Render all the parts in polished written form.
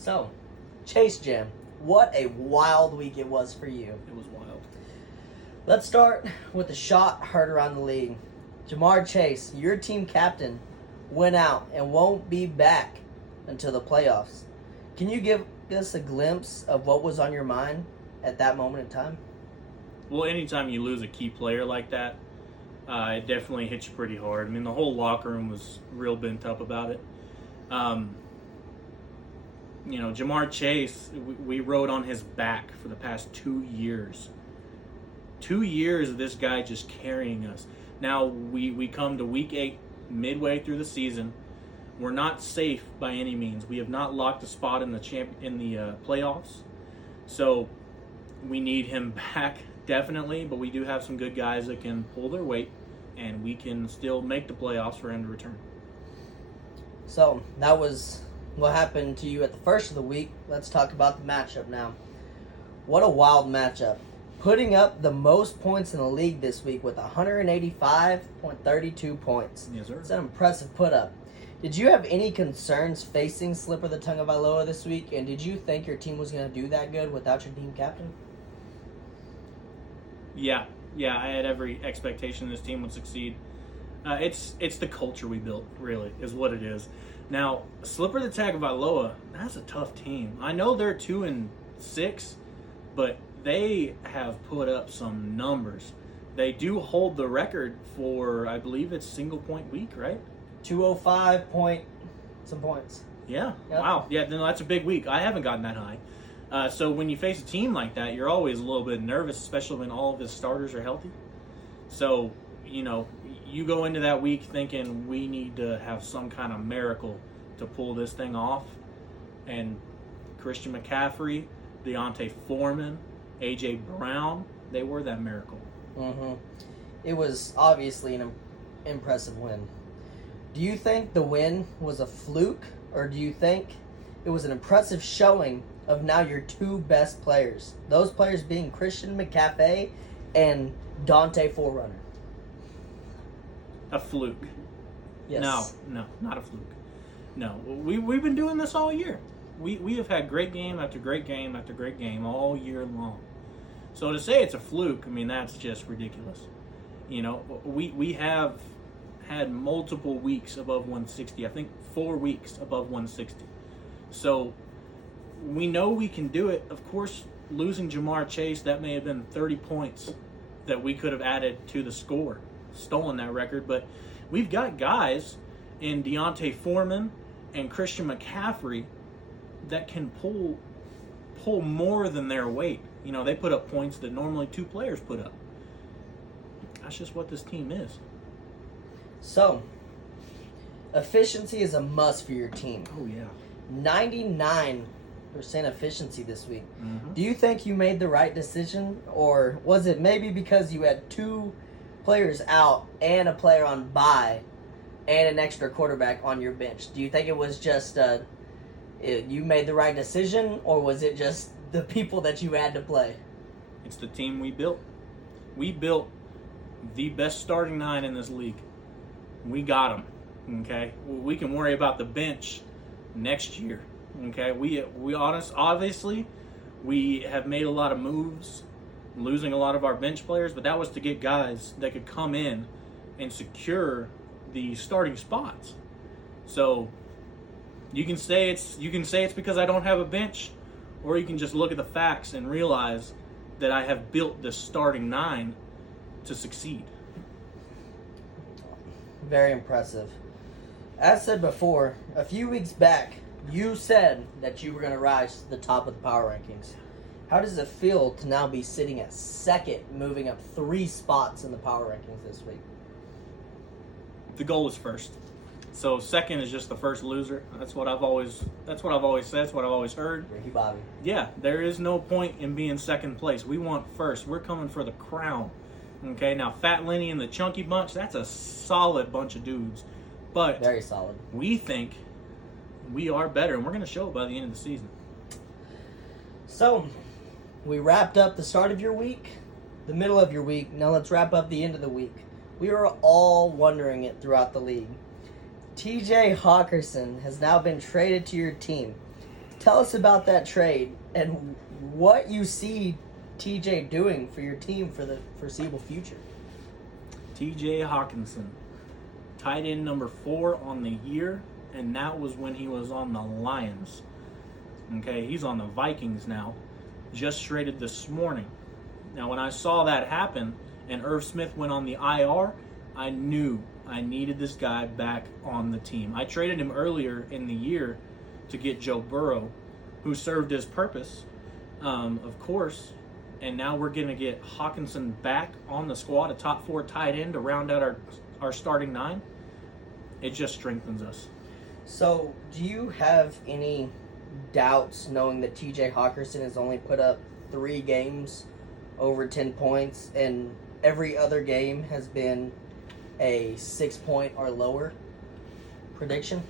So, Chase Jam, what a wild week it was for you. It was wild. Let's start with the shot heard around the league. Jamar Chase, your team captain, went out and won't be back until the playoffs. Can you give us a glimpse of what was on your mind at that moment in time? Well, anytime you lose a key player like that, it definitely hits you pretty hard. I mean, the whole locker room was real bent up about it. Jamar Chase, we rode on his back for the past 2 years. 2 years of this guy just carrying us. Now, we come to week 8, midway through the season. We're not safe by any means. We have not locked a spot in the playoffs. So we need him back, definitely, but we do have some good guys that can pull their weight, and we can still make the playoffs for him to return. So, that was what happened to you at the first of the week. Let's talk about the matchup now. What a wild matchup. Putting up the most points in the league this week with 185.32 points. Yes, sir. It's an impressive put up. Did you have any concerns facing Slipper the Tongue of Iloa this week? And did you think your team was going to do that good without your team captain? Yeah, I had every expectation this team would succeed. It's the culture we built, really, is what it is. Now, Slipper the Tongue of Iloa, that's a tough team. I know they're 2-6, but they have put up some numbers. They do hold the record for, I believe it's single point week, right? 205 point some points. Yeah. Yep. Wow. Yeah, then that's a big week. I haven't gotten that high. So when you face a team like that, you're always a little bit nervous, especially when all of his starters are healthy. So, you go into that week thinking we need to have some kind of miracle to pull this thing off. And Christian McCaffrey, Deontay Foreman, A.J. Brown, they were that miracle. Mm-hmm. It was obviously an impressive win. Do you think the win was a fluke, or do you think it was an impressive showing of now your two best players? Those players being Christian McCaffrey and Dante Forerunner. A fluke. Yes. No, not a fluke. No, we've been doing this all year. We have had great game after great game after great game all year long. So to say it's a fluke, I mean, that's just ridiculous. We have had multiple weeks above 160. I think 4 weeks above 160. So we know we can do it. Of course, losing Jamar Chase, that may have been 30 points that we could have added to the score, stolen that record. But we've got guys in Deontay Foreman and Christian McCaffrey that can pull more than their weight. They put up points that normally 2 players put up. That's just what this team is. So, efficiency is a must for your team. Oh, yeah. 99% efficiency this week. Mm-hmm. Do you think you made the right decision, or was it maybe because you had 2 players out and a player on bye and an extra quarterback on your bench? Do you think it was just you made the right decision, or was it just the people that you had to play? It's the team we built. We built the best starting 9 in this league. We got them, okay? We can worry about the bench next year, okay? Obviously, we have made a lot of moves, losing a lot of our bench players, but that was to get guys that could come in and secure the starting spots. So you can say it's because I don't have a bench, or you can just look at the facts and realize that I have built the starting 9 to succeed. Very impressive. As said before, a few weeks back, you said that you were going to rise to the top of the power rankings. How does it feel to now be sitting at second, moving up 3 spots in the power rankings this week? The goal is first. So second is just the first loser. That's what I've always said. That's what I've always heard. Ricky Bobby. Yeah, there is no point in being second place. We want first. We're coming for the crown. Okay, now Fat Lenny and the Chunky Bunch, that's a solid bunch of dudes. But very solid. We think we are better, and we're going to show it by the end of the season. So, we wrapped up the start of your week, the middle of your week. Now let's wrap up the end of the week. We were all wondering it throughout the league. TJ Hawkinson has now been traded to your team. tell us about that trade and what you see TJ doing for your team for the foreseeable future. TJ Hawkinson, tight end number 4 on the year, and that was when he was on the Lions. Okay, he's on the Vikings now, just traded this morning. Now, when I saw that happen and Irv Smith went on the IR, I knew I needed this guy back on the team. I traded him earlier in the year to get Joe Burrow, who served his purpose, of course. And now we're going to get Hawkinson back on the squad, a top 4 tight end to round out our starting 9. It just strengthens us. So, do you have any doubts knowing that TJ Hawkinson has only put up 3 games over 10 points and every other game has been a 6-point or lower prediction?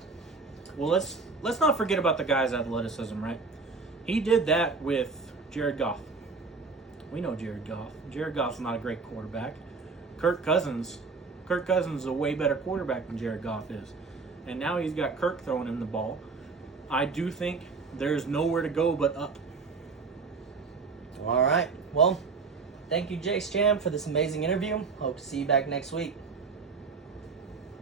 Well, let's not forget about the guy's athleticism, right? He did that with Jared Goff. We know Jared Goff. Jared Goff's not a great quarterback. Kirk Cousins is a way better quarterback than Jared Goff is. And now he's got Kirk throwing him the ball. I do think there's nowhere to go but up. All right. Well, thank you, Jace Jam, for this amazing interview. Hope to see you back next week.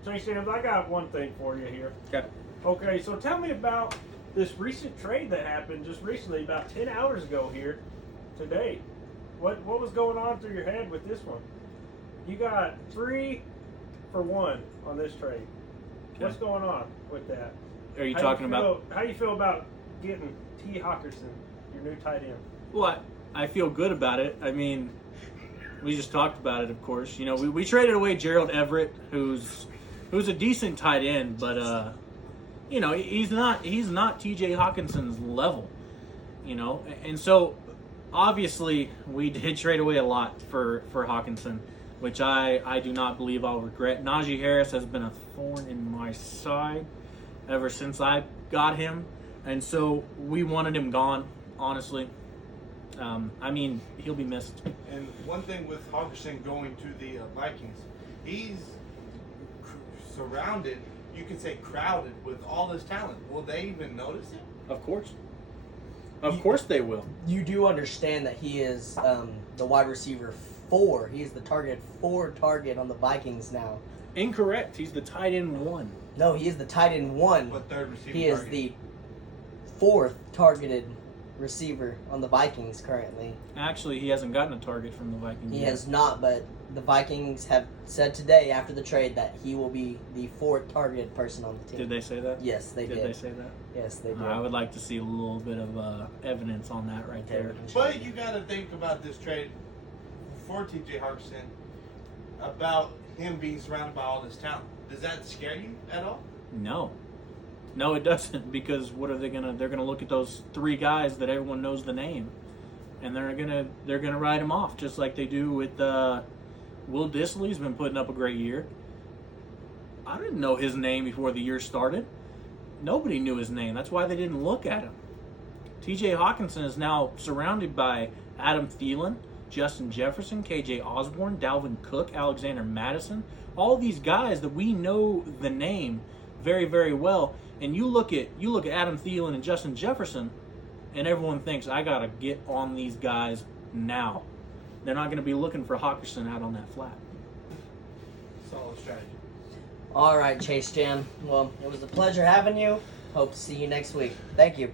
Chase Jams, I got one thing for you here. Okay. Okay, so tell me about this recent trade that happened just recently, about 10 hours ago here today. What was going on through your head with this one? You got 3 for 1 on this trade. Okay. What's going on with that? Are you talking about? How you feel about getting T. Hawkinson, your new tight end? Well, I feel good about it. I mean, we just talked about it, of course. You know, we traded away Gerald Everett, who's a decent tight end, but you know, he's not TJ Hawkinson's level. You know, and so obviously we did trade away a lot for Hawkinson, which I do not believe I'll regret. Najee Harris has been a thorn in my side ever since I got him, and so we wanted him gone, honestly. I mean, he'll be missed. And one thing with Hawkinson going to the Vikings, he's surrounded, you could say crowded, with all this talent. Will they even notice him? Of course. Of course they will. You do understand that he is the wide receiver 4. He is the target 4 target on the Vikings now. Incorrect. He's the tight end 1. No, he is the tight end 1. What third receiver? He is the 4th targeted receiver on the Vikings currently. Actually, he hasn't gotten a target from the Vikings. He yet. has not, but the Vikings have said today after the trade that he will be the 4th targeted person on the team. Did they say that? Yes, they did. Did they say that? Yes, they did. I would like to see a little bit of evidence on that right there. But you got to think about this trade for TJ Hawkinson, about him being surrounded by all this talent. Does that scare you at all? No, it doesn't, because what are they gonna? They're gonna look at those 3 guys that everyone knows the name, and they're gonna write them off just like they do with Will Dissly's been putting up a great year. I didn't know his name before the year started. Nobody knew his name. That's why they didn't look at him. TJ Hawkinson is now surrounded by Adam Thielen, Justin Jefferson, KJ Osborne, Dalvin Cook, Alexander Madison, all these guys that we know the name very, very well. And you look at Adam Thielen and Justin Jefferson, and everyone thinks, I got to get on these guys now. They're not going to be looking for Hawkinson out on that flat. Solid strategy. All right, Chase Jam. Well, it was a pleasure having you. Hope to see you next week. Thank you.